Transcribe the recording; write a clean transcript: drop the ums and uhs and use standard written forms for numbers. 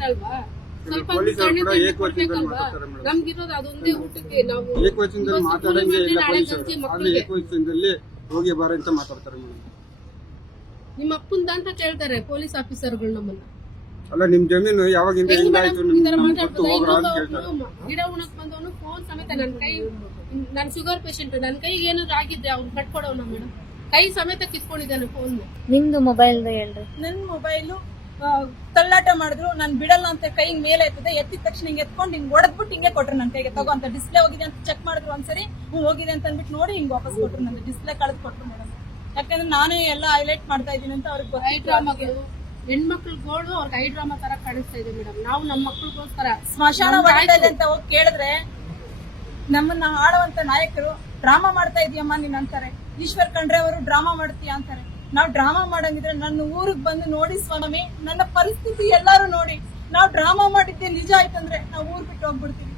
ಇರಲ್ವಾ? ಸ್ವಲ್ಪ ಪೊಲೀಸರು ಕೂಡ ಏಕವಚನದಲ್ಲಿ ಮಾತಾಡ್ತಾರೆ ಮೇಡಮ್. ನಮ್ಗಿರೋದು ಅದೊಂದೇ ಊಟಕ್ಕೆ ನಾವು ಏಕವಚನದಲ್ಲಿ ಮಾತಾಡಂಗೆ ಇಲ್ಲ ಪೊಲೀಸರು, ಆದ್ರೆ ಏಕವಚನದಲ್ಲಿ ಹೋಗಿ ಬಾರ ಅಂತ ಮಾತಾಡ್ತಾರೆ ಮೇಡಮ್. ನಿಮ್ಮ ಅಪ್ಪಂದ ಅಂತ ಕೇಳ್ತಾರೆ ಪೊಲೀಸ್ ಆಫೀಸರ್ಗಳು ನಮ್ಮನ್ನ. ಅಲ್ಲ ನಿಮ್ ಜಮೀನು ಯಾವಾಗಿಂದ ಹೆಂಗಾಯ್ತು ಗೊತ್ತು ಹೋಗ್ರ ಅಂತ ಕೇಳ್ತಾರೆ. ಗಿಡ ಉಣಕ್ ಬಂದವನು ಫೋನ್ ಸಮೇತ ನನ್ ಶುಗರ್ ಪೇಷಂಟ್, ನನ್ ಕೈಗೆ ಏನಾದ್ರು ಆಗಿದ್ರೆ ಅವ್ನು ಕಟ್ಕೊಡೋಣ ಮೇಡಮ್, ಕೈ ಸಮೇತ ಕಿತ್ಕೊಂಡಿದ್ದಾನೆ ಫೋನ್. ನಿಮ್ದು ಮೊಬೈಲ್ ಹೇಳ್ರಿ. ನನ್ ಮೊಬೈಲು ತಳ್ಳಾಟ ಮಾಡಿದ್ರು, ನಾನು ಬಿಡಲ್ಲ ಅಂತ ಕೈ ಮೇಲೆ ಎತ್ತದೆ, ಎತ್ತಿದ ತಕ್ಷಣ ಹಿಂಗೆ ಎತ್ಕೊಂಡು ಹಿಂಗ್ ಹೊಡೆದ್ಬಿಟ್ಟು ಹಿಂಗೆ ಕೊಟ್ರು ನನ್ನ ಕೈಗೆ. ತಗೋ ಅಂತ ಡಿಸ್ಪ್ಲೇ ಹೋಗಿದೆ ಅಂತ ಚೆಕ್ ಮಾಡಿದ್ರು ಒಂದ್ಸರಿ, ಹೋಗಿದೆ ಅಂತ ಅಂದ್ಬಿಟ್ಟು ನೋಡಿ ಹಿಂಗ್ ವಾಪಸ್ ಕೊಟ್ರು, ನನ್ನ ಡಿಸ್ಪ್ಲೇ ಕಳೆದು ಕೊಟ್ರು ಮೇಡಮ್. ಯಾಕಂದ್ರೆ ನಾನೇ ಎಲ್ಲ ಹೈಲೈಟ್ ಮಾಡ್ತಾ ಇದೀನಿ ಅಂತ ಅವ್ರಿಗೆ ಐ ಡ್ರಾಮಾಗಳು ಹೆಣ್ಮಕ್ಳುಗಳು ಅವ್ರಿಗೆ ಐ ಡ್ರಾಮಾ ತರ ಕಾಣಿಸ್ತಾ ಇದೆ ಮೇಡಮ್. ನಾವು ನಮ್ಮ ಮಕ್ಳಿಗೋಸ್ಕರ ಸ್ಮಶಾನ ಹೊಡಿತಾ ಅಂತ ಹೋಗಿ ಕೇಳಿದ್ರೆ ನಮ್ಮನ್ನ ಆಡುವಂತ ನಾಯಕರು ಡ್ರಾಮಾ ಮಾಡ್ತಾ ಇದೀಯಮ್ಮ ನೀನ್ ಅಂತಾರೆ. ಈಶ್ವರ್ ಖಂಡ್ರೆ ಅವರು ಡ್ರಾಮಾ ಮಾಡ್ತೀಯಾ ಅಂತಾರೆ. ನಾವ್ ಡ್ರಾಮಾ ಮಾಡಂಗಿದ್ರೆ ನನ್ನ ಊರಿಗೆ ಬಂದು ನೋಡಿ ಸ್ವಾಮಿ, ನನ್ನ ಪರಿಸ್ಥಿತಿ ಎಲ್ಲಾರು ನೋಡಿ. ನಾವ್ ಡ್ರಾಮಾ ಮಾಡಿದ್ದೆ ನಿಜ ಆಯ್ತಂದ್ರೆ ನಾವು ಊರ್ ಬಿಟ್ಟು ಹೋಗ್ಬಿಡ್ತೀವಿ.